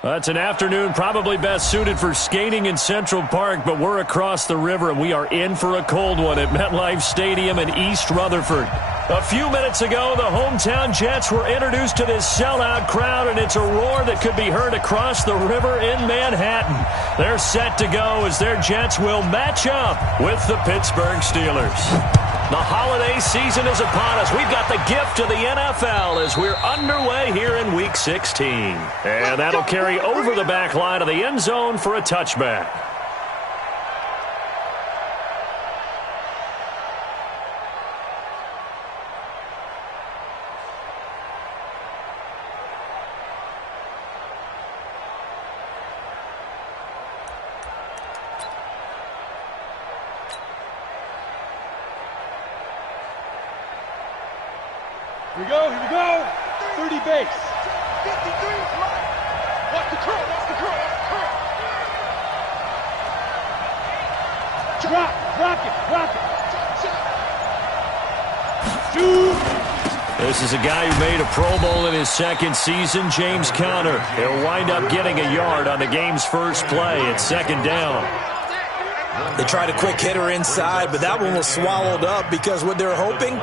That's an afternoon probably best suited for skating in Central Park, but we're across the river, and we are in for a cold one at MetLife Stadium in East Rutherford. A few minutes ago, the hometown Jets were introduced to this sellout crowd, and it's a roar that could be heard across the river in Manhattan. They're set to go as their Jets will match up with the Pittsburgh Steelers. The holiday season is upon us. We've got the gift of the NFL as we're underway here in Week 16. And that'll carry over the back line of the end zone for a touchback. Here we go. 30 base. 53. Watch the curl. Rock it. This is a guy who made a Pro Bowl in his second season, James Conner. He'll wind up getting a yard on the game's first play at second down. They tried a quick hitter inside, but that one was swallowed up because what they're hoping,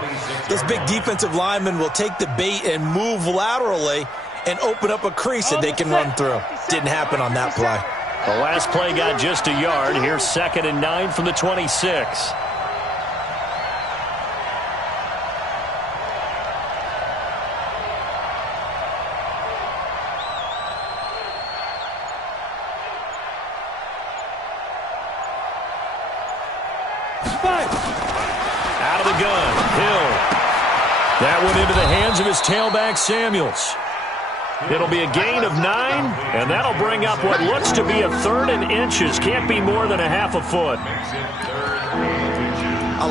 this big defensive lineman will take the bait and move laterally and open up a crease that they can run through. Didn't happen on that play. The last play got just a yard. Here's 2nd and 9 from the 26. Out of the gun, Hill. That went into the hands of his tailback, Samuels. It'll be a gain of 9, and that'll bring up what looks to be a 3rd and inches. Can't be more than a half a foot. I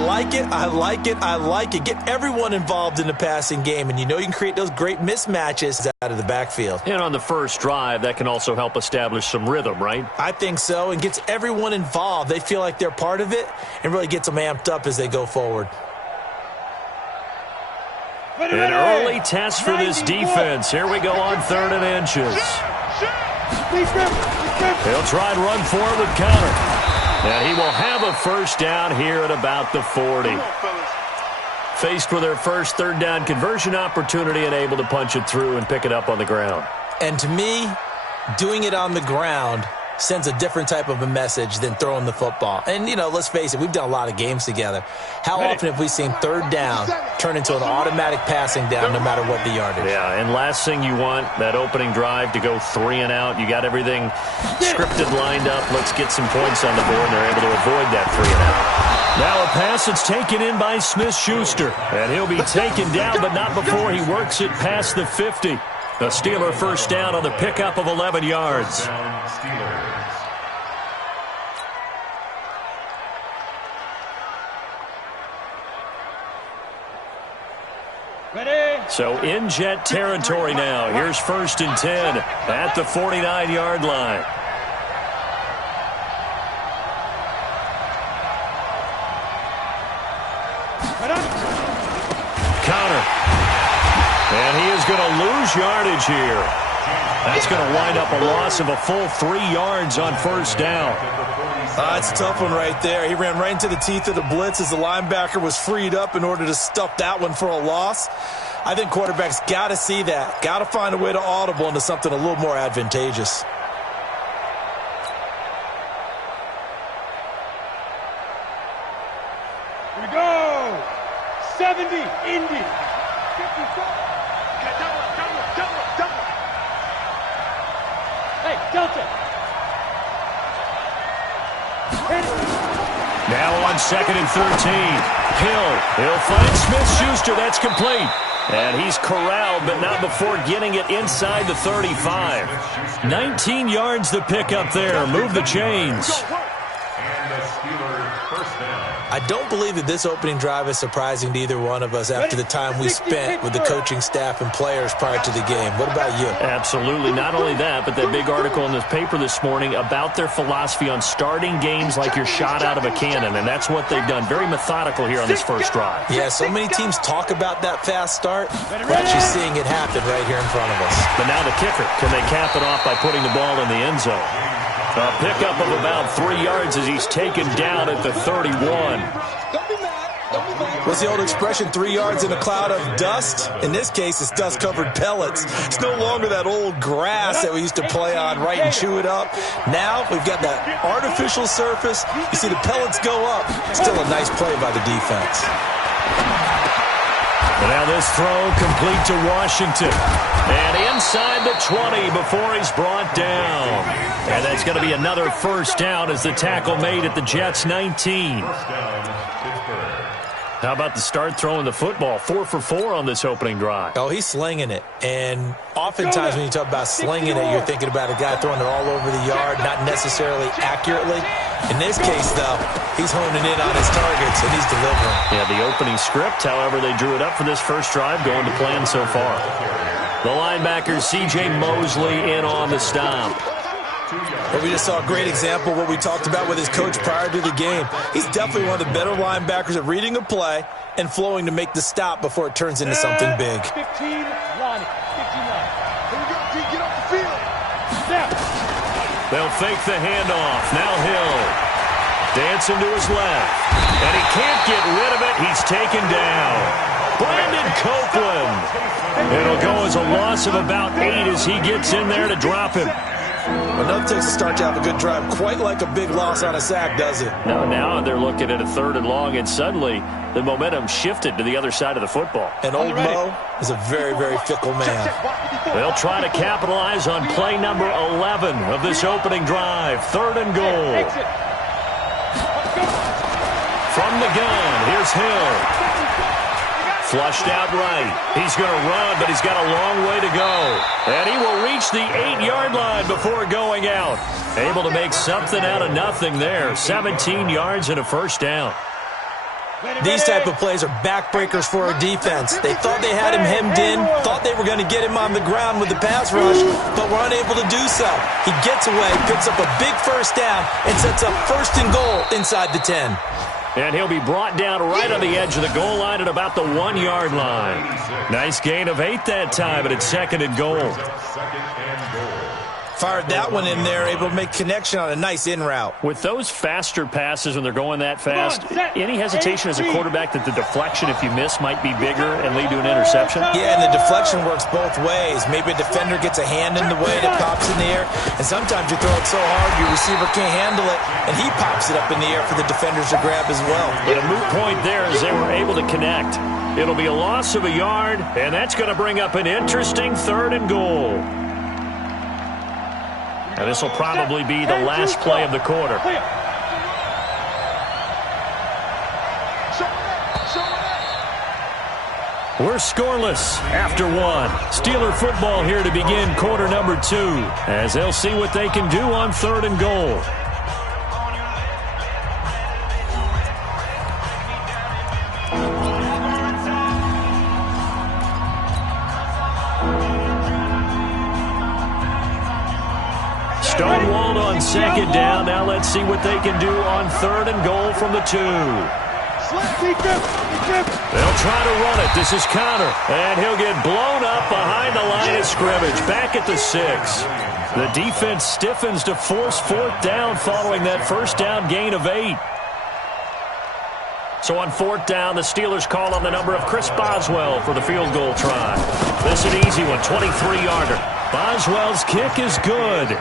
like it. Get everyone involved in the passing game, and you know you can create those great mismatches out of the backfield. And on the first drive, that can also help establish some rhythm, right? I think so, and gets everyone involved. They feel like they're part of it and really gets them amped up as they go forward. An early test for this defense. Here we go on 3rd and inches. He'll try and run forward with Conner. And he will have a first down here at about the 40. Faced with their first 3rd down conversion opportunity and able to punch it through and pick it up on the ground. And to me, doing it on the ground sends a different type of a message than throwing the football. And, you know, let's face it, we've done a lot of games together. How often have we seen 3rd down turn into an automatic passing down no matter what the yardage? Yeah, and last thing you want, that opening drive to go 3 and out. You got everything scripted, lined up. Let's get some points on the board, and they're able to avoid that 3 and out. Now a pass that's taken in by Smith-Schuster. And he'll be taken down, but not before he works it past the 50. The Steeler first down on the pickup of 11 yards. Ready? So in Jet territory now. Here's 1st and 10 at the 49-yard line. Conner. And he is going to lose yardage here. That's going to wind up a loss of a full 3 yards on first down. It's a tough one right there. He ran right into the teeth of the blitz as the linebacker was freed up in order to stuff that one for a loss. I think quarterbacks got to see that. Got to find a way to audible into something a little more advantageous. Here we go. 70, Indy. 54. Double. Hey, Delta. Now on 2nd and 13. He'll find Smith-Schuster. That's complete. And he's corralled, but not before getting it inside the 35. 19 yards the pickup there. Move the chains. And the Steelers I don't believe that this opening drive is surprising to either one of us after the time we spent with the coaching staff and players prior to the game. What about you? Absolutely. Not only that, but that big article in this paper this morning about their philosophy on starting games like you're shot out of a cannon, and that's what they've done. Very methodical here on this first drive. Yeah, so many teams talk about that fast start. We're actually seeing it happen right here in front of us. But now the kicker, can they cap it off by putting the ball in the end zone? A pickup of about 3 yards as he's taken down at the 31. What's the old expression, 3 yards in a cloud of dust? In this case, it's dust-covered pellets. It's no longer that old grass that we used to play on, right, and chew it up. Now we've got that artificial surface. You see the pellets go up. Still a nice play by the defense. And now this throw complete to Washington. And inside the 20 before he's brought down. And that's going to be another first down as the tackle made at the Jets' 19. How about the start throwing the football? 4 for 4 on this opening drive. Oh, he's slinging it. And oftentimes when you talk about slinging it, you're thinking about a guy throwing it all over the yard, not necessarily accurately. In this case, though, he's honing in on his targets, and he's delivering. Yeah, the opening script, however, they drew it up for this first drive, going to plan so far. The linebacker, C.J. Mosley, in on the stop. Well, we just saw a great example of what we talked about with his coach prior to the game. He's definitely one of the better linebackers at reading a play and flowing to make the stop before it turns into something big. 15 line. 15 line. Here we go, D. Get off the field. Snap. They'll fake the handoff. Now Hill. Dancing to his left. And he can't get rid of it. He's taken down. Brandon Copeland. It'll go as a loss of about 8 as he gets in there to drop him. Enough takes a start to have a good drive, quite like a big loss on a sack, does it? No, now they're looking at a 3rd and long, and suddenly the momentum shifted to the other side of the football. And old Mo is a very, very fickle man. They'll try to capitalize on play number 11 of this opening drive. 3rd and goal. From the gun, here's Hill. Flushed out right. He's going to run, but he's got a long way to go. And he will reach the 8-yard line before going out. Able to make something out of nothing there. 17 yards and a first down. These type of plays are backbreakers for our defense. They thought they had him hemmed in, thought they were going to get him on the ground with the pass rush, but were unable to do so. He gets away, picks up a big first down, and sets up 1st and goal inside the 10. And he'll be brought down right on the edge of the goal line at about the 1-yard line. Nice gain of 8 that time, but it's 2nd and goal. Fired that one in there, able to make connection on a nice in route. With those faster passes when they're going that fast, any hesitation as a quarterback that the deflection, if you miss, might be bigger and lead to an interception? Yeah, and the deflection works both ways. Maybe a defender gets a hand in the way that pops in the air, and sometimes you throw it so hard your receiver can't handle it, and he pops it up in the air for the defenders to grab as well. But a moot point there as they were able to connect. It'll be a loss of a yard, and that's going to bring up an interesting 3rd and goal. And this will probably be the last play of the quarter. We're scoreless after 1. Steeler football here to begin quarter number 2, as they'll see what they can do on 3rd and goal. Stonewalled on 2nd down. Now let's see what they can do on 3rd and goal from the 2. They'll try to run it. This is Connor. And he'll get blown up behind the line of scrimmage. Back at the 6. The defense stiffens to force 4th down following that first down gain of 8. So on 4th down, the Steelers call on the number of Chris Boswell for the field goal try. This is an easy one, 23-yarder. Boswell's kick is good.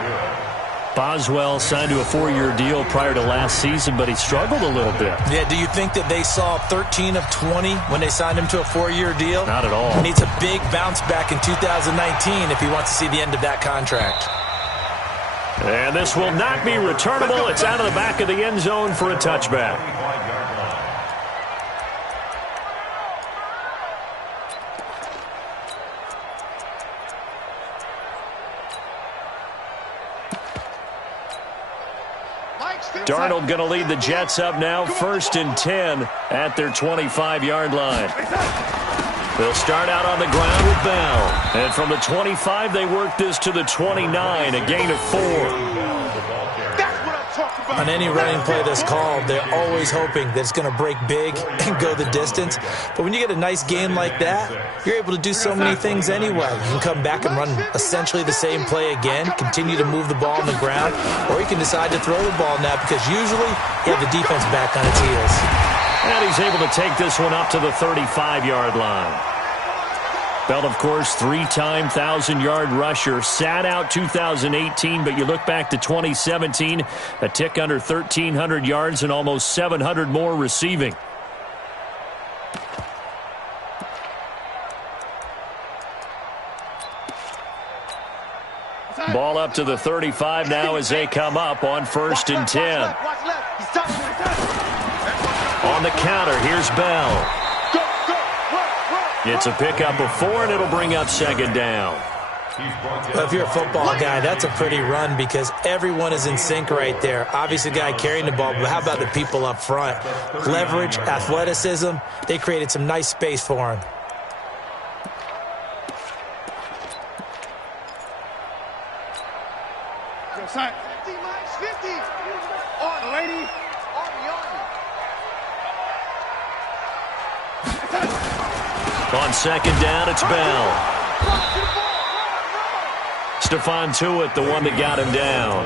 Boswell signed to a 4-year deal prior to last season, but he struggled a little bit. Yeah, do you think that they saw 13 of 20 when they signed him to a 4-year deal? Not at all. He needs a big bounce back in 2019 if he wants to see the end of that contract. And this will not be returnable. It's out of the back of the end zone for a touchback. Darnold going to lead the Jets up now, 1st and 10 at their 25-yard line. They'll start out on the ground with Bell. And from the 25, they work this to the 29, a gain of 4. On any running play that's called, they're always hoping that it's going to break big and go the distance. But when you get a nice game like that, you're able to do so many things anyway. You can come back and run essentially the same play again, continue to move the ball on the ground, or you can decide to throw the ball now because usually you have the defense back on its heels. And he's able to take this one up to the 35-yard line. Bell, of course, 3-time 1,000-yard rusher. Sat out 2018, but you look back to 2017, a tick under 1,300 yards and almost 700 more receiving. Ball up to the 35 now as they come up on 1st and 10. On the counter, here's Bell. It's a pickup of 4, and it'll bring up 2nd down. Well, if you're a football guy, that's a pretty run because everyone is in sync right there. Obviously, the guy carrying the ball, but how about the people up front? Leverage, athleticism, they created some nice space for him. On 2nd down, it's Bell. Stephon Tuitt, the one that got him down.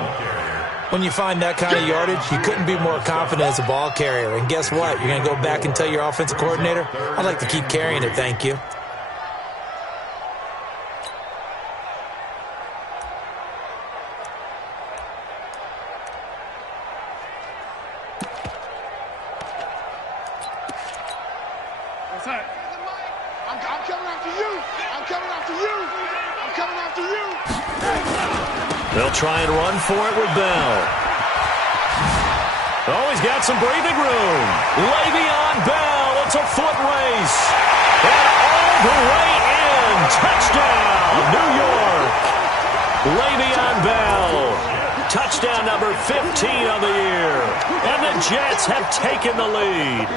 When you find that kind of yardage, you couldn't be more confident as a ball carrier. And guess what? You're going to go back and tell your offensive coordinator, I'd like to keep carrying it, thank you. They'll try and run for it with Bell. Oh, he's got some breathing room. Le'Veon Bell, it's a foot race. And all the way in. Touchdown, New York. Le'Veon Bell. Touchdown number 15 on the year. And the Jets have taken the lead.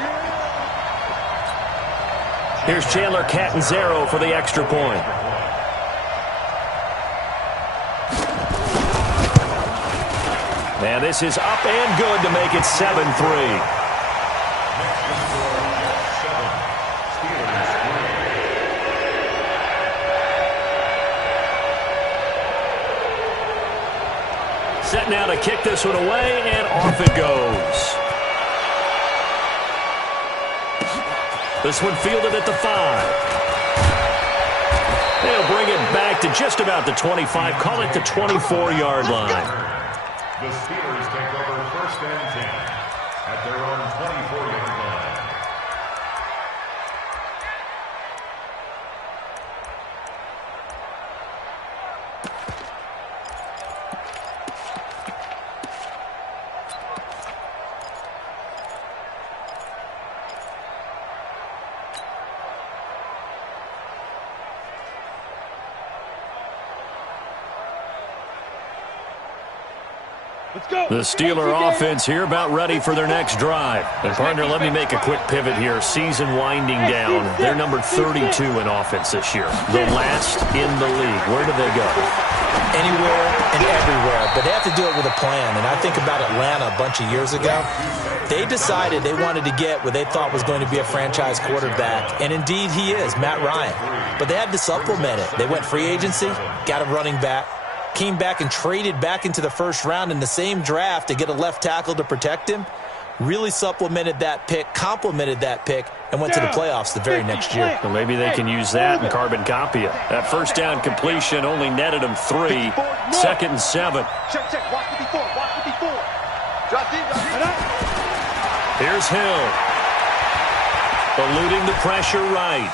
Here's Chandler Catanzaro for the extra point. And this is up and good to make it 7-3. Set now to kick this one away, and off it goes. This one fielded at the 5. They'll bring it back to just about the 25, call it the 24-yard line. The Steelers take over 1st and 10 at their own 24-yard line. The Steeler offense here about ready for their next drive. And, partner, let me make a quick pivot here. Season winding down. They're number 32 in offense this year. The last in the league. Where do they go? Anywhere and everywhere. But they have to do it with a plan. And I think about Atlanta a bunch of years ago. They decided they wanted to get what they thought was going to be a franchise quarterback. And, indeed, he is, Matt Ryan. But they had to supplement it. They went free agency, got a running back. Came back and traded back into the 1st round in the same draft to get a left tackle to protect him. Really supplemented that pick, complemented that pick, and went to the playoffs the very next year. Well, maybe they can use that and carbon copy it. That 1st down completion only netted him 3. 2nd and 7. Here's Hill. Eluding the pressure right.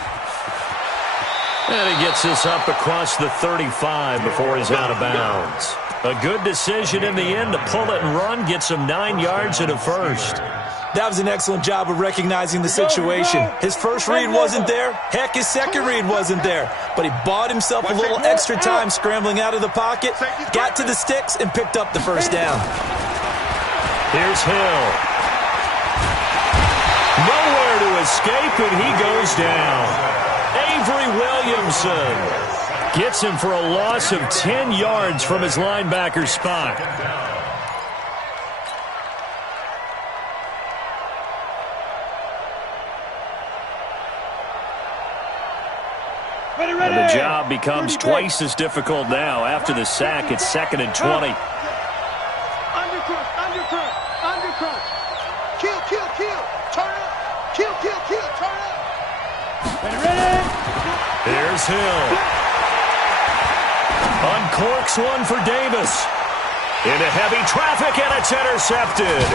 And he gets this up across the 35 before he's out of bounds. A good decision in the end to pull it and run, gets him 9 yards and a 1st. That was an excellent job of recognizing the situation. His first read wasn't there. Heck, his second read wasn't there. But he bought himself a little extra time scrambling out of the pocket, got to the sticks, and picked up the 1st down. Here's Hill. Nowhere to escape, and he goes down. Avery Williamson gets him for a loss of 10 yards from his linebacker spot. And the job becomes twice as difficult now. After the sack, it's 2nd and 20. Undercrunch. Kill. Turn up. Kill. Turn up. Ready. Here's Hill. Uncorks one for Davis. Into heavy traffic, and it's intercepted.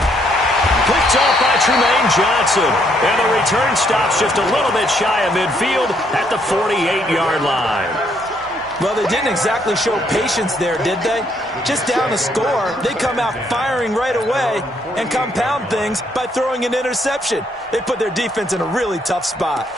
Picked off by Tremaine Johnson. And the return stops just a little bit shy of midfield at the 48-yard line. Well, they didn't exactly show patience there, did they? Just down a score, they come out firing right away and compound things by throwing an interception. They put their defense in a really tough spot.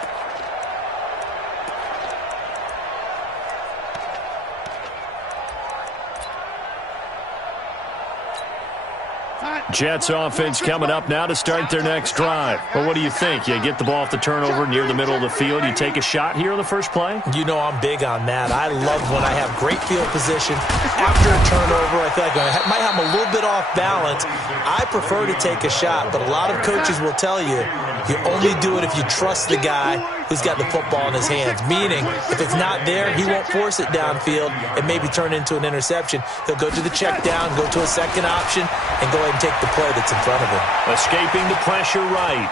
Jets offense coming up now to start their next drive. Well, what do you think? You get the ball off the turnover near the middle of the field. You take a shot here on the first play? You know I'm big on that. I love when I have great field position after a turnover. I feel like I might have a little bit off balance. I prefer to take a shot, but a lot of coaches will tell you you only do it if you trust the guy who's got the football in his hands. Meaning, if it's not there, he won't force it downfield and maybe turn into an interception. He'll go to the check down, go to a second option, and go ahead and take the play that's in front of him. Escaping the pressure right.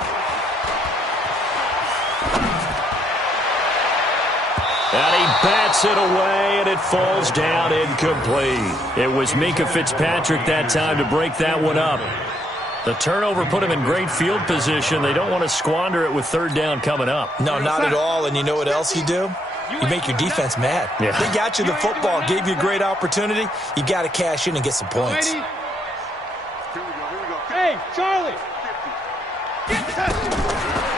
And he bats it away, and it falls down incomplete. It was Minkah Fitzpatrick that time to break that one up. The turnover put him in great field position. They don't want to squander it with third down coming up. No, not at all. And you know what else you do? You make your defense mad. Yeah. They got you the football, gave you a great opportunity. You got to cash in and get some points. Here we go. Hey, Charlie.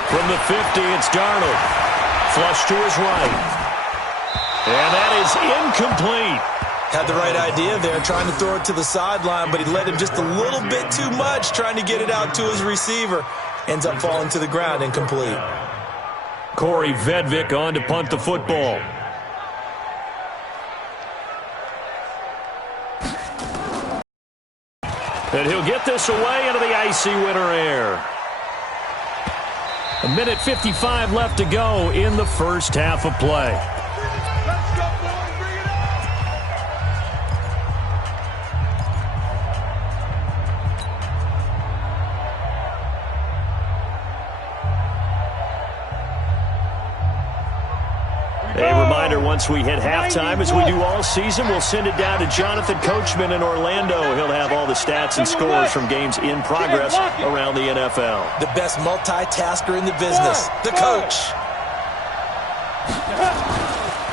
From the 50, it's Darnold. Flush to his right. And that is incomplete. Had the right idea there, trying to throw it to the sideline, but he led him just a little bit too much, trying to get it out to his receiver. Ends up falling to the ground, incomplete. Corey Vedvik on to punt the football. And he'll get this away into the icy winter air. 1:55 left to go in the first half of play. A reminder, once we hit halftime, as we do all season, we'll send it down to Jonathan Coachman in Orlando. He'll have all the stats and scores from games in progress around the NFL. The best multitasker in the business, the coach.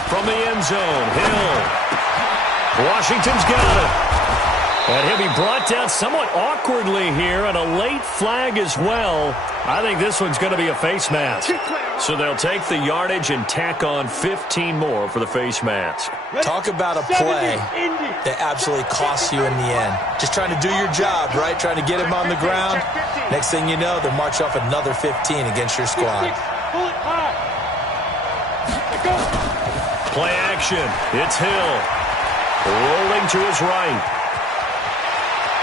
From the end zone, Hill. Washington's got it. And he'll be brought down somewhat awkwardly here, and a late flag as well. I think this one's going to be a face mask. So they'll take the yardage and tack on 15 more for the face mask. Talk about a play that absolutely costs you in the end. Just trying to do your job, right? Trying to get him on the ground. Next thing you know, they'll march off another 15 against your squad. Play action. It's Hill. Rolling to his right.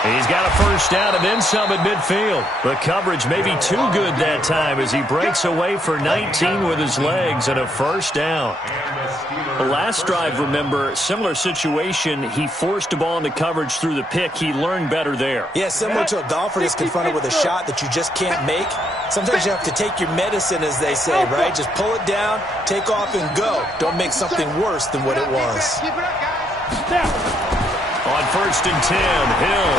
He's got a first down and then some at midfield. The coverage may be too good that time as he breaks away for 19 with his legs and a first down. The last drive, remember, similar situation. He forced the ball into coverage through the pick. He learned better there. Yeah, similar to a golfer that's confronted with a shot that you just can't make. Sometimes you have to take your medicine, as they say, right? Just pull it down, take off, and go. Don't make something worse than what it was. On 1st and 10, Hill.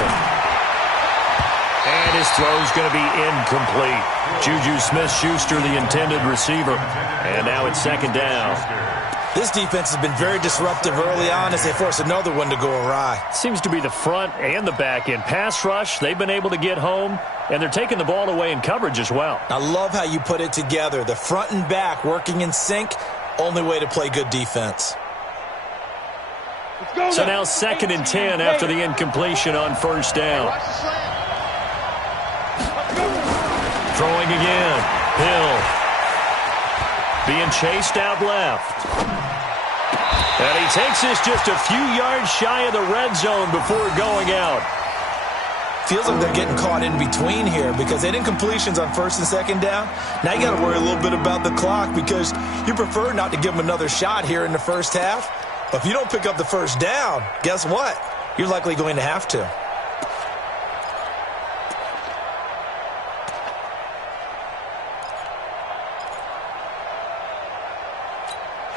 And his throw's going to be incomplete. Juju Smith-Schuster, the intended receiver. And now it's 2nd down. This defense has been very disruptive early on as they force another one to go awry. Seems to be the front and the back end. Pass rush, they've been able to get home, and they're taking the ball away in coverage as well. I love how you put it together. The front and back working in sync, only way to play good defense. So now 2nd and 10 after the incompletion on 1st down. throwing again. Hill being chased out left. And he takes this just a few yards shy of the red zone before going out. Feels like they're getting caught in between here because they didn't completions on first and second down. Now you got to worry a little bit about the clock because you prefer not to give them another shot here in the first half. But if you don't pick up the first down, guess what? You're likely going to have to.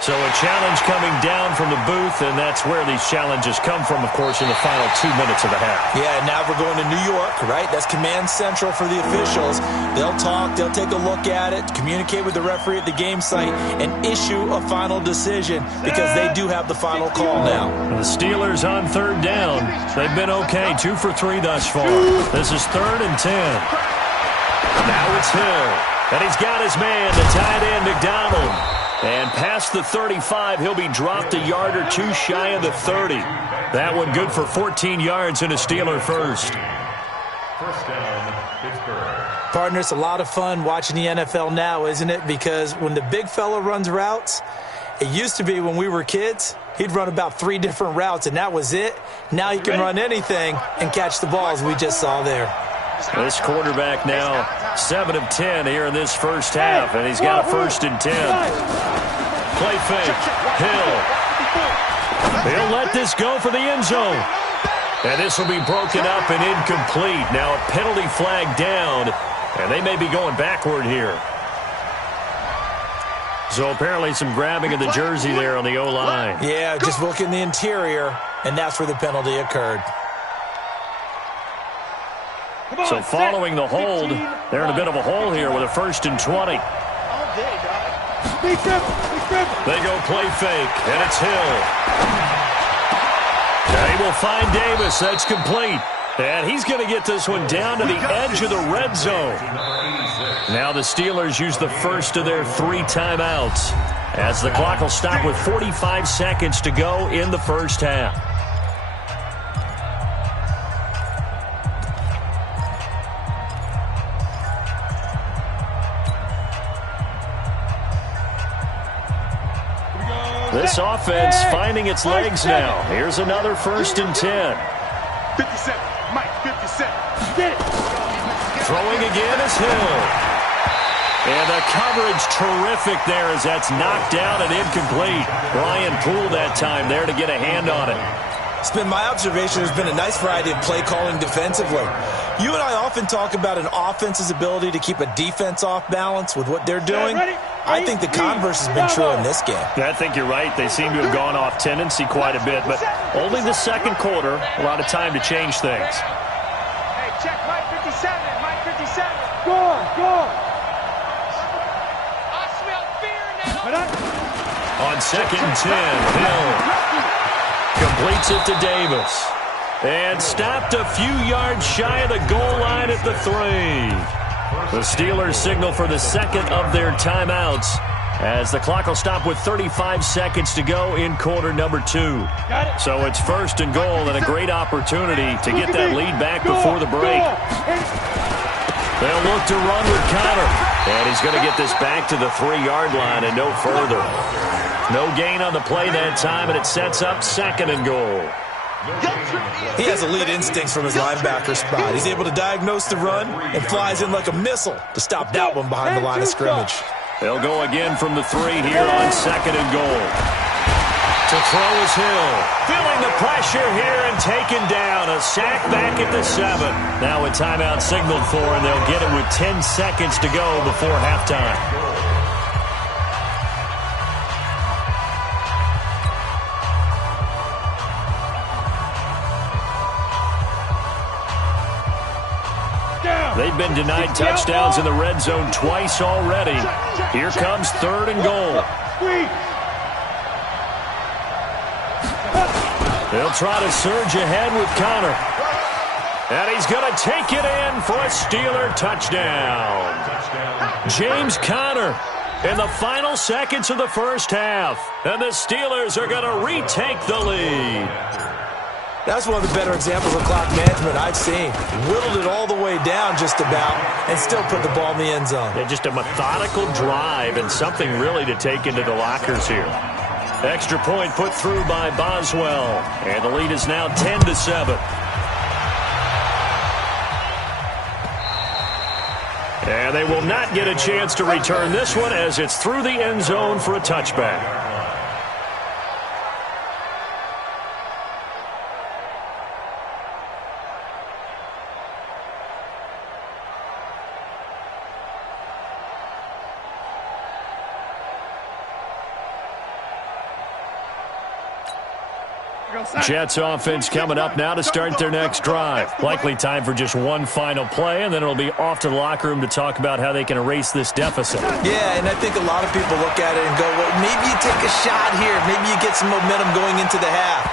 So a challenge coming down from the booth, and that's where these challenges come from, of course, in the final 2 minutes of the half. Yeah, now we're going to New York, right? That's command central for the officials. They'll talk, they'll take a look at it, communicate with the referee at the game site, and issue a final decision because they do have the final call now. The Steelers on third down. They've been okay, 2 for 3 thus far. This is 3rd and 10. Now it's Hill, and he's got his man, the tight end, McDonald. And past the 35, he'll be dropped a yard or two shy of the 30. That one good for 14 yards and a Steeler first. First down, Pittsburgh. Partner, it's a lot of fun watching the NFL now, isn't it? Because when the big fella runs routes, it used to be when we were kids, he'd run about 3 different routes, and that was it. Now he can run anything and catch the balls we just saw there. This quarterback now 7 of 10 here in this first half, and he's got a 1st and 10. Play fake. Hill. He'll let this go for the end zone. And this will be broken up and incomplete. Now a penalty flag down, and they may be going backward here. So apparently some grabbing of the jersey there on the O-line. Yeah, just look in the interior, and that's where the penalty occurred. So following the hold, they're in a bit of a hole here with a 1st and 20. They go play fake, and it's Hill. They will find Davis. That's complete. And he's going to get this one down to the edge of the red zone. Now the Steelers use the first of their 3 timeouts as the clock will stop with 45 seconds to go in the first half. This offense finding its legs now. Here's another 1st and 10. 57, Mike, 57. Get it. Throwing again is Hill. And the coverage terrific there as that's knocked out and incomplete. Brian Poole that time there to get a hand on it. It's been my observation there's been a nice variety of play calling defensively. You and I often talk about an offense's ability to keep a defense off balance with what they're doing. I think the converse has been true in this game. I think you're right. They seem to have gone off tendency quite a bit, but only the second quarter, a lot of time to change things. Hey, check Mike 57, Mike 57. Go on, go on. I smell fear now. On 2nd and 10, Hill completes it to Davis. And stopped a few yards shy of the goal line at the 3. The Steelers signal for the second of their timeouts as the clock will stop with 35 seconds to go in quarter number 2. So it's 1st and goal and a great opportunity to get that lead back before the break. They'll look to run with Connor. And he's going to get this back to the 3-yard line and no further. No gain on the play that time, and it sets up 2nd and goal. He has elite instincts from his linebacker spot. He's able to diagnose the run and flies in like a missile to stop that one behind the line of scrimmage. They'll go again from the 3 here on 2nd and goal. To throw is Hill. Feeling the pressure here and taken down. A sack back at the 7. Now a timeout signaled for, and they'll get it with 10 seconds to go before halftime. They've been denied touchdowns in the red zone twice already. Here comes 3rd and goal. They'll try to surge ahead with Connor. And he's going to take it in for a Steeler touchdown. James Conner in the final seconds of the first half. And the Steelers are going to retake the lead. That's one of the better examples of clock management I've seen. Whittled it all the way down just about and still put the ball in the end zone. Yeah, just a methodical drive and something really to take into the lockers here. Extra point put through by Boswell. And the lead is now 10-7. And they will not get a chance to return this one as it's through the end zone for a touchback. Jets offense coming up now to start their next drive. Likely time for just one final play, and then it'll be off to the locker room to talk about how they can erase this deficit. Yeah, and I think a lot of people look at it and go, well, maybe you take a shot here. Maybe you get some momentum going into the half.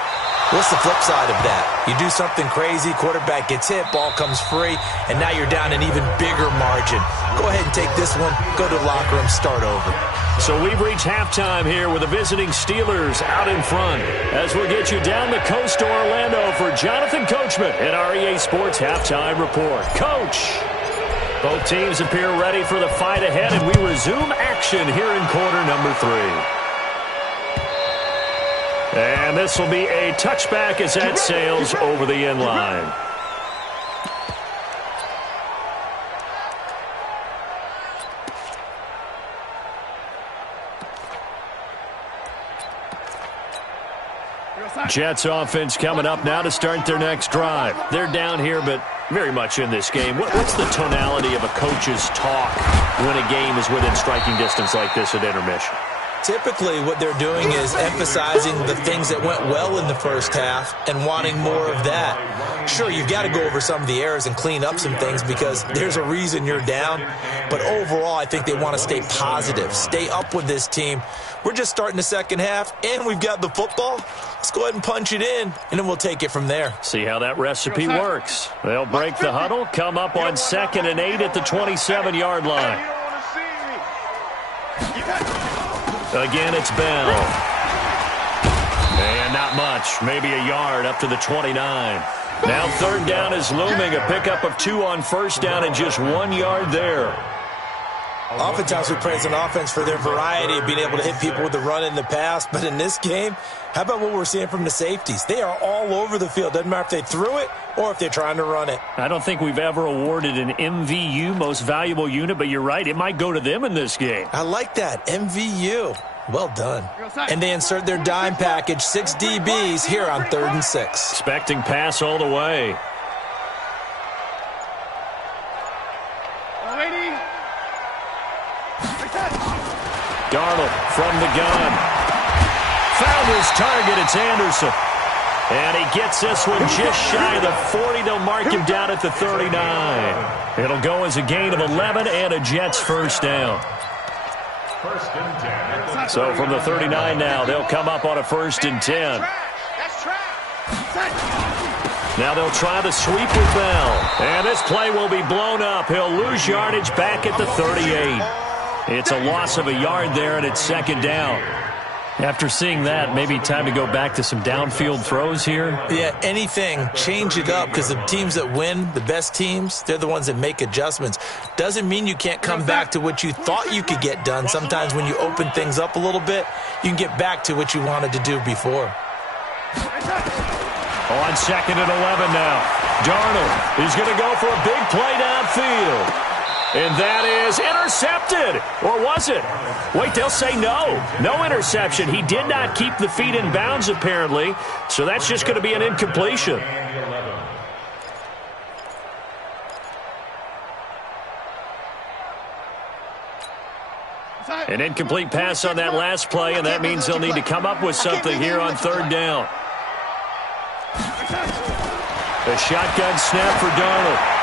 What's the flip side of that? You do something crazy, quarterback gets hit, ball comes free, and now you're down an even bigger margin. Go ahead and take this one, go to the locker room, start over. So we've reached halftime here with the visiting Steelers out in front. As we'll get you down the coast to Orlando for Jonathan Coachman at our EA Sports Halftime Report. Coach! Both teams appear ready for the fight ahead, and we resume action here in quarter number 3. And this will be a touchback as that sails over the end line. Jets offense coming up now to start their next drive. They're down here, but very much in this game. What's the tonality of a coach's talk when a game is within striking distance like this at intermission? Typically, what they're doing is emphasizing the things that went well in the first half and wanting more of that. Sure, you've got to go over some of the errors and clean up some things because there's a reason you're down. But overall, I think they want to stay positive, stay up with this team. We're just starting the second half, and we've got the football. Let's go ahead and punch it in, and then we'll take it from there. See how that recipe works. They'll break the huddle, come up on 2nd and 8 at the 27-yard line. Again, it's Bell. And not much, maybe a yard up to the 29. Now 3rd down is looming, a pickup of 2 on 1st down and just 1 yard there. Oftentimes we praise an offense for their variety of being able to hit people with the run in the pass, but in this game, how about what we're seeing from the safeties? They are all over the field. Doesn't matter if they threw it or if they're trying to run it. I don't think we've ever awarded an MVU, most valuable unit, but you're right, it might go to them in this game. I like that, MVU. Well done. And they insert their dime package, 6 DBs here on 3rd and 6. Expecting pass all the way. Darnold from the gun. Found his target. It's Anderson. And he gets this one just shy of the 40. They'll mark him down at the 39. It'll go as a gain of 11 and a Jets first down. So from the 39 now, they'll come up on a 1st and 10. Now they'll try the sweep with Bell. And this play will be blown up. He'll lose yardage back at the 38. It's a loss of a yard there, and it's 2nd down. After seeing that, maybe time to go back to some downfield throws here. Yeah, anything. Change it up because the teams that win, the best teams, they're the ones that make adjustments. Doesn't mean you can't come back to what you thought you could get done. Sometimes when you open things up a little bit, you can get back to what you wanted to do before. On 2nd and 11 now. Darnold is going to go for a big play downfield. And that is intercepted. Or was it? Wait, they'll say no. No interception. He did not keep the feet in bounds, apparently. So that's just going to be an incompletion. An incomplete pass on that last play, and that means they'll need to come up with something here on 3rd down. The shotgun snap for Darnold.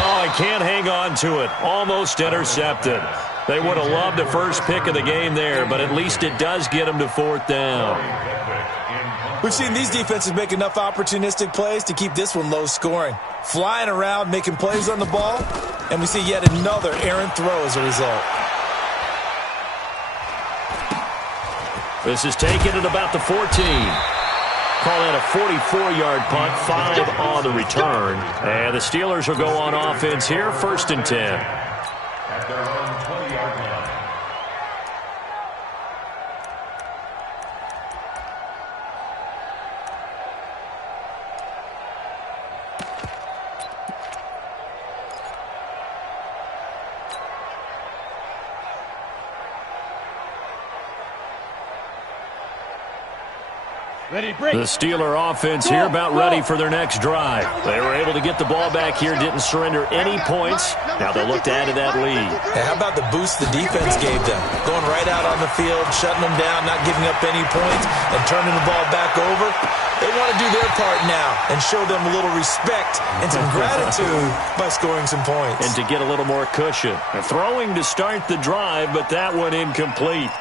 Oh, he can't hang on to it. Almost intercepted. They would have loved the first pick of the game there, but at least it does get them to 4th down. We've seen these defenses make enough opportunistic plays to keep this one low scoring. Flying around, making plays on the ball, and we see yet another errant throw as a result. This is taken at about the 14. Call that a 44-yard punt, 5 on the return. And the Steelers will go on offense here, 1st and 10. At their own 20-yard line. The Steeler offense here about ready for their next drive. They were able to get the ball back here, didn't surrender any points. Now they'll look to add to that lead. Hey, how about the boost the defense gave them? Going right out on the field, shutting them down, not giving up any points, and turning the ball back over. They want to do their part now and show them a little respect and some gratitude by scoring some points. And to get a little more cushion. Throwing to start the drive, but that one incomplete.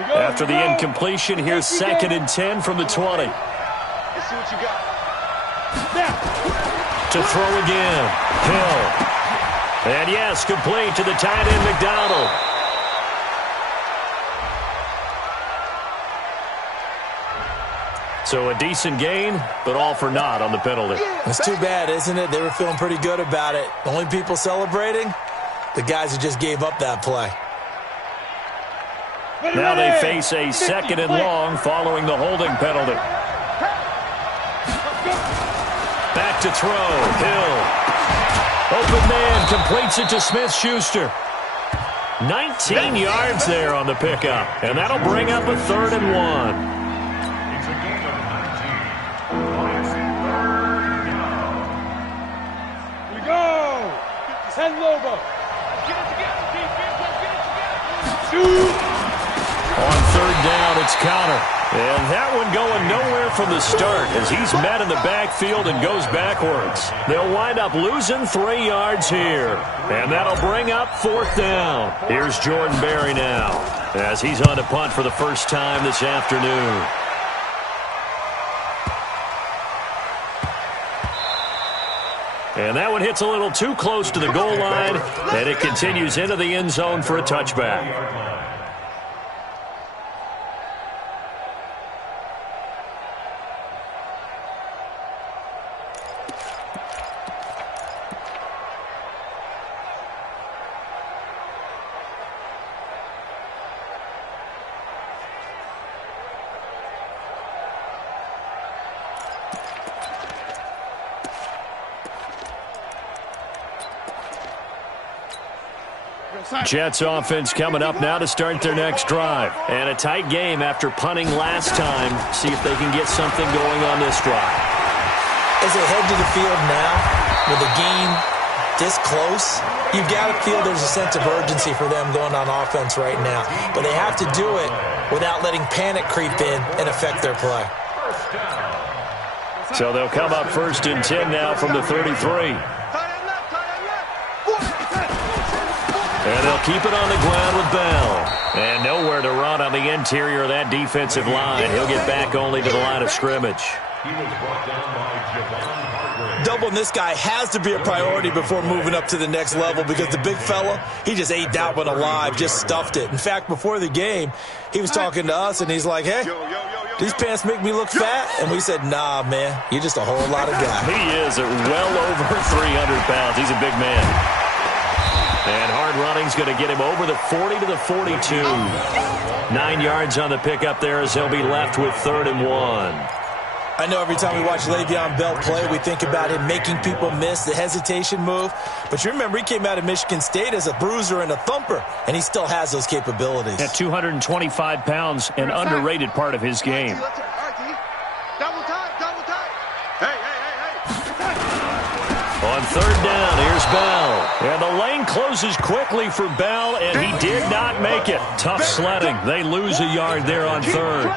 After the incompletion, here's 2nd and 10 from the 20. Let's see what you got. To throw again. Hill. And yes, complete to the tight end, McDonald. So a decent gain, but all for naught on the penalty. It's too bad, isn't it? They were feeling pretty good about it. The only people celebrating, the guys who just gave up that play. Now they face a 2nd and long following the holding penalty. Back to throw. Hill. Open man completes it to Smith-Schuster. 19 yards there on the pickup. And that'll bring up a 3rd and 1. It's a gain of 19. Lions 3rd down. We go. Send Lobo. Get it together, defense. Let's get it together. Shoot. On 3rd down, it's Connor. And that one going nowhere from the start as he's met in the backfield and goes backwards. They'll wind up losing 3 yards here. And that'll bring up 4th down. Here's Jordan Berry now as he's on to punt for the first time this afternoon. And that one hits a little too close to the goal line, and it continues into the end zone for a touchback. Jets offense coming up now to start their next drive. And a tight game after punting last time. See if they can get something going on this drive. As they head to the field now, with the game this close, you've got to feel there's a sense of urgency for them going on offense right now. But they have to do it without letting panic creep in and affect their play. So they'll come up 1st and 10 now from the 33. And they'll keep it on the ground with Bell. And nowhere to run on the interior of that defensive line. He'll get back only to the line of scrimmage. He was brought down by Javon Hargrave. Doubling this guy has to be a priority before moving up to the next level because the big fella, he just ate that one alive, just stuffed it. In fact, before the game, he was talking to us, and he's like, hey, these pants make me look fat? And we said, nah, man, you're just a whole lot of guy. He is at well over 300 pounds. He's a big man. And hard running's going to get him over the 40 to the 42. 9 yards on the pickup there as he'll be left with 3rd and 1. I know every time we watch Le'Veon Bell play, we think about him making people miss the hesitation move. But you remember, he came out of Michigan State as a bruiser and a thumper, and he still has those capabilities. At 225 pounds, an underrated part of his game. Double time. Hey. On 3rd down, here's Bell. And the lane closes quickly for Bell, and he did not make it. Tough sledding. They lose a yard there on 3rd.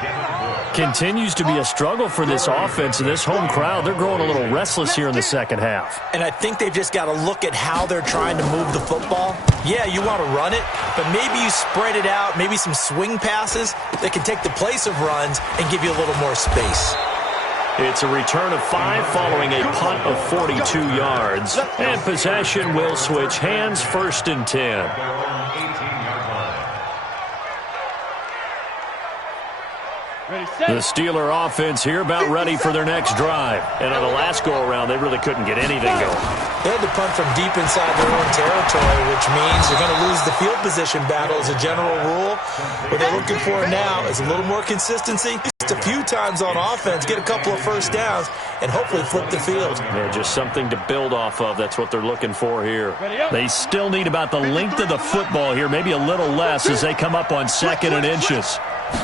Continues to be a struggle for this offense and this home crowd. They're growing a little restless here in the second half. And I think they've just got to look at how they're trying to move the football. Yeah, you want to run it, but maybe you spread it out, maybe some swing passes that can take the place of runs and give you a little more space. It's a return of 5 following a punt of 42 yards. And possession will switch hands, 1st and 10. The Steeler offense here about ready for their next drive. And on the last go-around, they really couldn't get anything going. They had to punt from deep inside their own territory, which means they're going to lose the field position battle as a general rule. What they're looking for now is a little more consistency. Just a few times on offense, get a couple of first downs, and hopefully flip the field. Yeah, just something to build off of. That's what they're looking for here. They still need about the length of the football here, maybe a little less as they come up on 2nd and inches.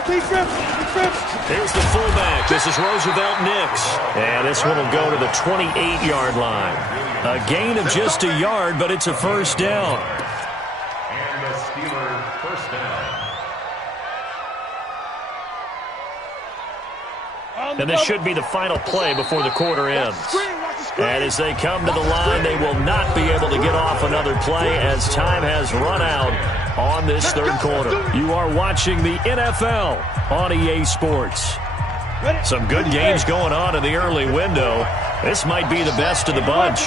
Here's the fullback. This is Roosevelt Nix. And this one will go to the 28-yard line. A gain of just a yard, but it's a first down. And the Steeler first down. And this should be the final play before the quarter ends. And as they come to the line, they will not be able to get off another play as time has run out on this third quarter. You are watching the NFL on EA Sports. Some good games going on in the early window. This might be the best of the bunch.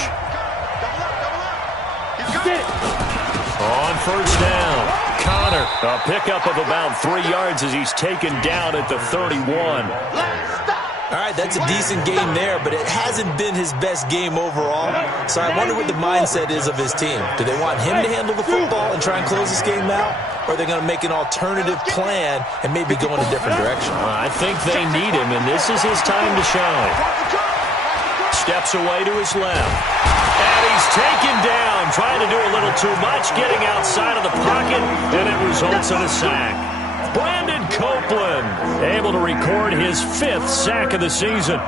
On first down, Connor, a pickup of about 3 yards as he's taken down at the 31. All right, that's a decent game there, but it hasn't been his best game overall. So I wonder what the mindset is of his team. Do they want him to handle the football and try and close this game out? Or are they going to make an alternative plan and maybe go in a different direction? I think they need him, and this is his time to shine. Steps away to his left. And he's taken down, trying to do a little too much, getting outside of the pocket, and it results in a sack. Brandon Copeland able to record his 5th sack of the season.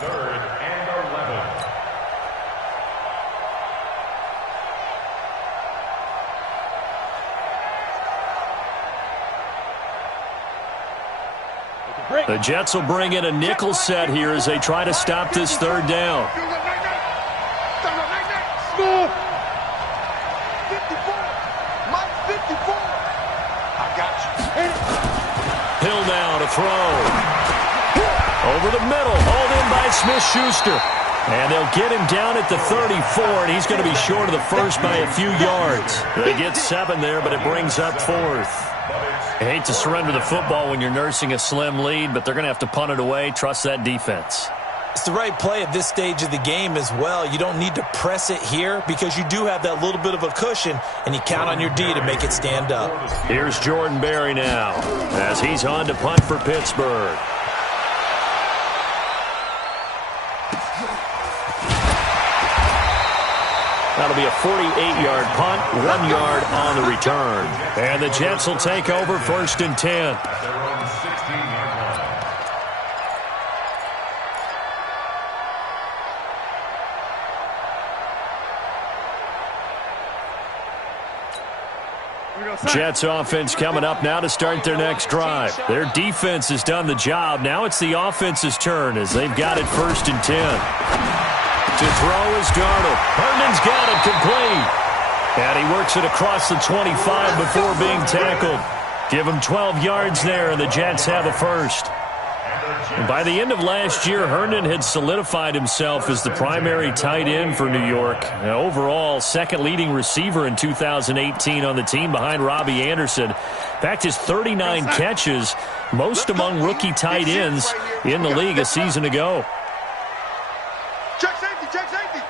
3rd and 11. The Jets will bring in a nickel set here as they try to stop this third down. 54. I got you. Hill now to throw. Over the middle, hauled in by Smith-Schuster. And they'll get him down at the 34, and he's going to be short of the first by a few yards. They get 7 there, but it brings up 4th. I hate to surrender the football when you're nursing a slim lead, but they're going to have to punt it away. Trust that defense. It's the right play at this stage of the game as well. You don't need to press it here because you do have that little bit of a cushion, and you count on your D to make it stand up. Here's Jordan Berry now as he's on to punt for Pittsburgh. That'll be a 48-yard punt, 1 yard on the return. And the Jets will take over 1st and 10. Jets offense coming up now to start their next drive. Their defense has done the job. Now it's the offense's turn as they've got it 1st and 10. To throw is Darnold. Herndon's got it complete. And he works it across the 25 before being tackled. Give him 12 yards there, and the Jets have a first. And by the end of last year, Herndon had solidified himself as the primary tight end for New York. And overall, second leading receiver in 2018 on the team behind Robbie Anderson. In fact, his 39 catches, most among rookie tight ends in the league a season ago. Check safety, check safety.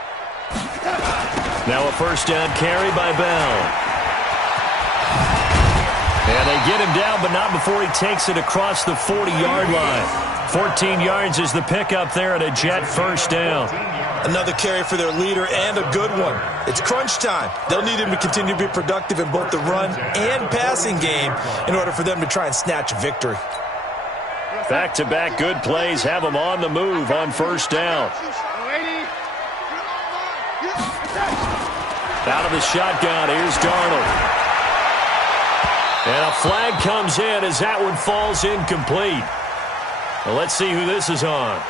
Now a first down carry by Bell. And they get him down, but not before he takes it across the 40-yard line. 14 yards is the pickup there at a Jet first down. Another carry for their leader and a good one. It's crunch time. They'll need him to continue to be productive in both the run and passing game in order for them to try and snatch a victory. Back-to-back good plays have them on the move on first down. Out of the shotgun, here's Darnold. And a flag comes in as that one falls incomplete. Well, let's see who this is on.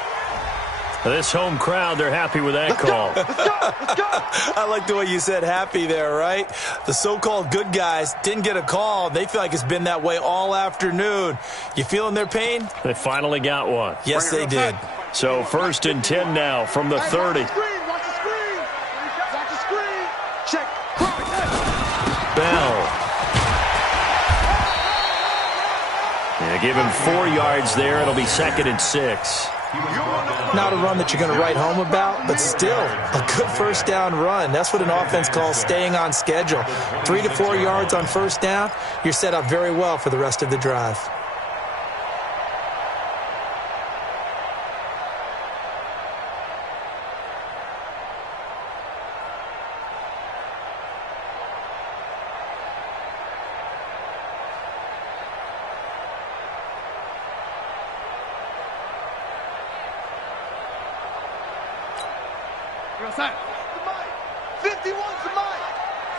This home crowd, they're happy with that call. I like the way you said happy there, right? The so-called good guys didn't get a call. They feel like it's been that way all afternoon. You feeling their pain? They finally got one. Yes, they did. So 1st and 10 now from the 30. Watch the screen. Watch the screen. Check. Bell. And give him 4 yards there. It'll be 2nd and 6. Not a run that you're going to write home about, but still a good first down run. That's what an offense calls staying on schedule. 3 to 4 yards on first down, you're set up very well for the rest of the drive.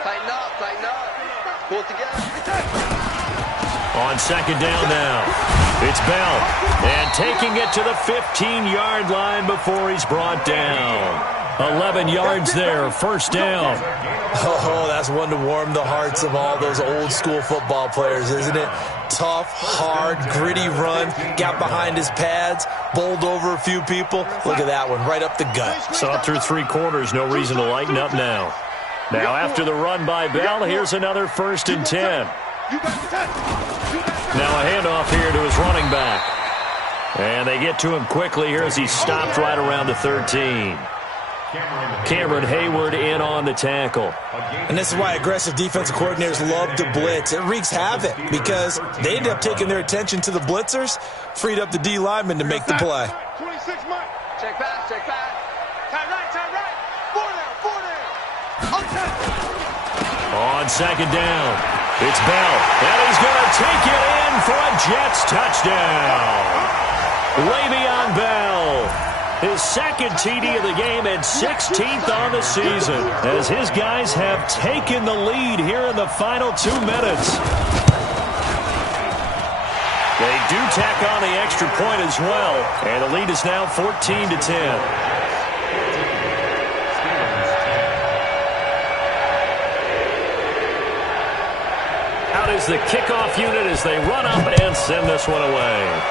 Tighten up, tighten up. Pull it together. On 2nd down now, it's Bell. And taking it to the 15-yard line before he's brought down. 11 yards there, first down. Oh, that's one to warm the hearts of all those old-school football players, isn't it? Tough, hard, gritty run, got behind his pads, bowled over a few people. Look at that one, right up the gut. Saw through 3 quarters, no reason to lighten up now. Now after the run by Bell, here's another 1st and 10. Now a handoff here to his running back. And they get to him quickly here as he stopped right around the 13. Cameron Hayward in on the tackle. And this is why aggressive defensive coordinators love to blitz. It wreaks havoc because they end up taking their attention to the blitzers, freed up the D lineman to make the play. 26 Mike. Check back, check back. Time right, time right. 4 down. On 2nd down, it's Bell. And he's going to take it in for a Jets touchdown. Le'Veon Bell. His 2nd TD of the game and 16th on the season as his guys have taken the lead here in the final 2 minutes. They do tack on the extra point as well, and the lead is now 14-10. Out is the kickoff unit as they run up and send this one away.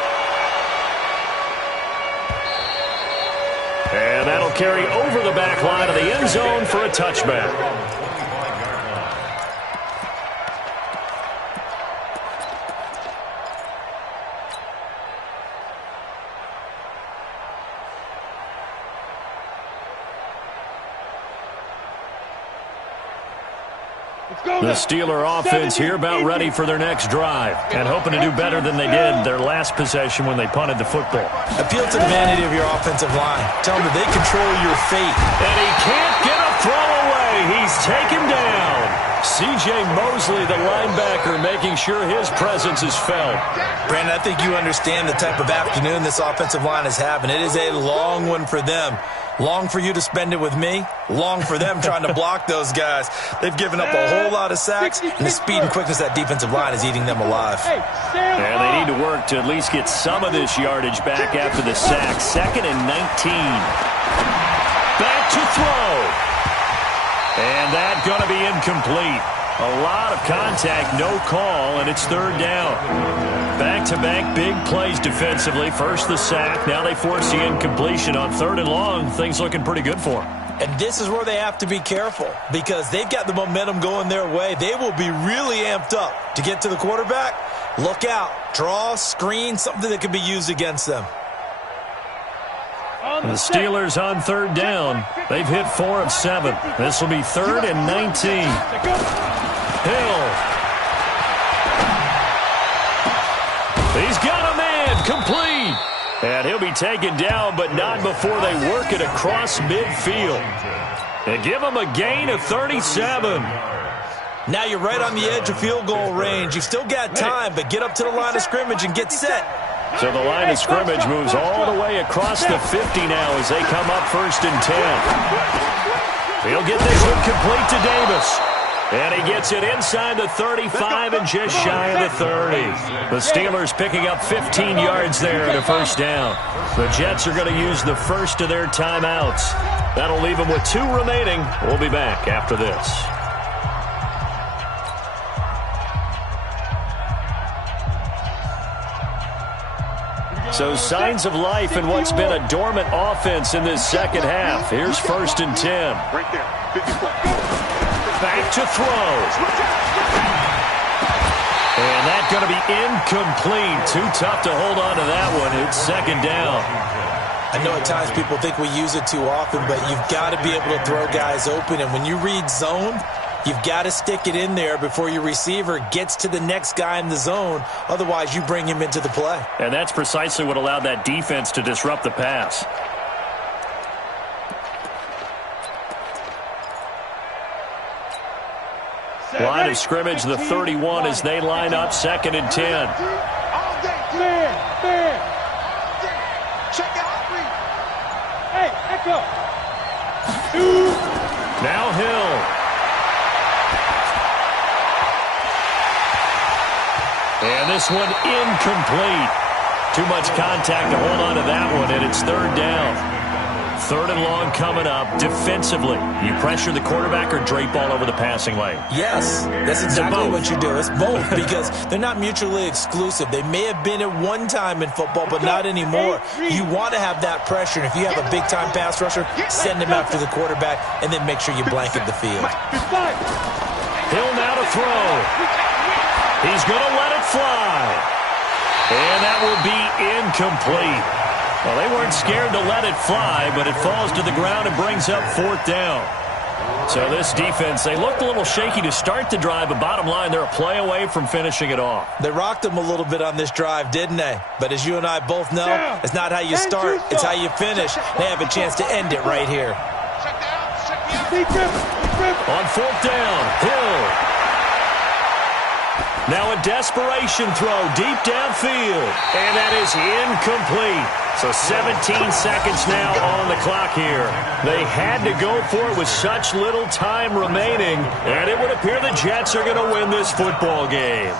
And that'll carry over the back line of the end zone for a touchback. The Steeler offense here about ready for their next drive and hoping to do better than they did their last possession when they punted the football. Appeal to the vanity of your offensive line. Tell them that they control your fate. And he can't get a throw away. He's taken down. C.J. Mosley, the linebacker, making sure his presence is felt. Brandon, I think you understand the type of afternoon this offensive line is having. It is a long one for them. Long for you to spend it with me. Long for them trying to block those guys. They've given up a whole lot of sacks, and the speed and quickness of that defensive line is eating them alive. And they need to work to at least get some of this yardage back after the sack. 2nd and 19. Back to throw. And that's going to be incomplete. A lot of contact, no call, and it's 3rd down. Back-to-back big plays defensively. First the sack, now they force the incompletion on 3rd and long. Things looking pretty good for them. And this is where they have to be careful because they've got the momentum going their way. They will be really amped up to get to the quarterback. Look out. Draw, screen, something that could be used against them. The Steelers on 3rd down. They've hit 4 of 7. This will be 3rd and 19. Hill. He's got a man. Complete. And he'll be taken down, but not before they work it across midfield. And give him a gain of 37. Now you're right on the edge of field goal range. You've still got time, but get up to the line of scrimmage and get set. So the line of scrimmage moves all the way across the 50 now as they come up 1st and 10. He'll get this one complete to Davis. And he gets it inside the 35 and just shy of the 30. The Steelers picking up 15 yards there at a 1st down. The Jets are going to use the first of their timeouts. That'll leave them with 2 remaining. We'll be back after this. So signs of life in what's been a dormant offense in this second half. Here's 1st and 10. Right there. 54. Back to throw. And that's going to be incomplete. Too tough to hold on to that one. It's second down. I know at times people think we use it too often, but you've got to be able to throw guys open. And when you read zone, you've got to stick it in there before your receiver gets to the next guy in the zone. Otherwise, you bring him into the play. And that's precisely what allowed that defense to disrupt the pass. Line of scrimmage, the 31 as they line up, 2nd and 10. Hey, echo. Now Hill. And this one incomplete. Too much contact to hold on to that one, and it's 3rd down. 3rd and long coming up. Defensively, you pressure the quarterback or drape all over the passing lane? Yes, that's exactly what you do. It's both because they're not mutually exclusive. They may have been at one time in football, but not anymore. You want to have that pressure, and if you have a big-time pass rusher, send him after the quarterback, and then make sure you blanket the field. Hill now to throw. He's going to let it fly. And that will be incomplete. Well, they weren't scared to let it fly, but it falls to the ground and brings up 4th down. So this defense, they looked a little shaky to start the drive, but bottom line, they're a play away from finishing it off. They rocked them a little bit on this drive, didn't they? But as you and I both know, it's not how you start, it's how you finish. They have a chance to end it right here. On 4th down, Hill. Now a desperation throw deep downfield, and that is incomplete. So 17 seconds now on the clock here. They had to go for it with such little time remaining, and it would appear the Jets are going to win this football game.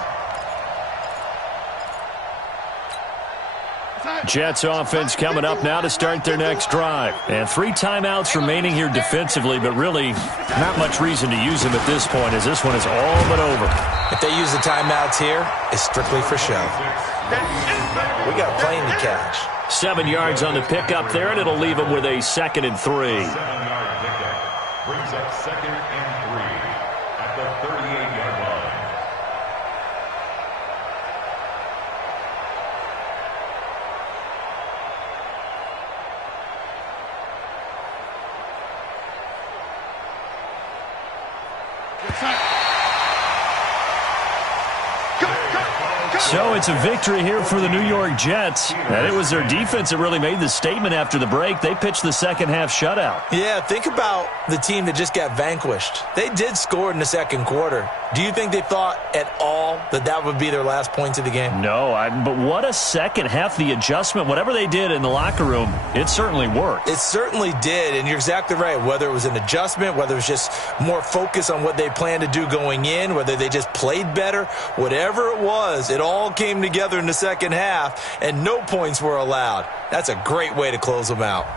Jets offense coming up now to start their next drive. And 3 timeouts remaining here defensively, but really not much reason to use them at this point as this one is all but over. If they use the timeouts here, it's strictly for show. We got a plane to catch. 7 yards on the pickup there, and it'll leave them with a 2nd and 3. 7-yard pickup brings up 2nd and 3 at the 38-yard line. So it's a victory here for the New York Jets. And it was their defense that really made the statement after the break. They pitched the second-half shutout. Yeah, think about the team that just got vanquished. They did score in the second quarter. Do you think they thought at all that that would be their last points of the game? No, but what a second half. The adjustment, whatever they did in the locker room, it certainly worked. It certainly did, and you're exactly right. Whether it was an adjustment, whether it was just more focus on what they planned to do going in, whether they just played better, whatever it was, it all came together in the second half, and no points were allowed. That's a great way to close them out.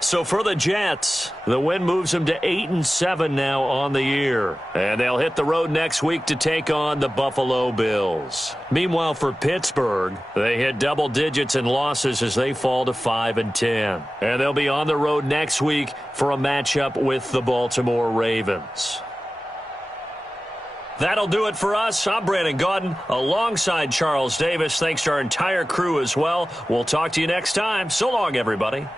So for the Jets, the win moves them to 8-7 now on the year. And they'll hit the road next week to take on the Buffalo Bills. Meanwhile, for Pittsburgh, they hit double digits in losses as they fall to 5-10. And they'll be on the road next week for a matchup with the Baltimore Ravens. That'll do it for us. I'm Brandon Gaudin alongside Charles Davis. Thanks to our entire crew as well. We'll talk to you next time. So long, everybody.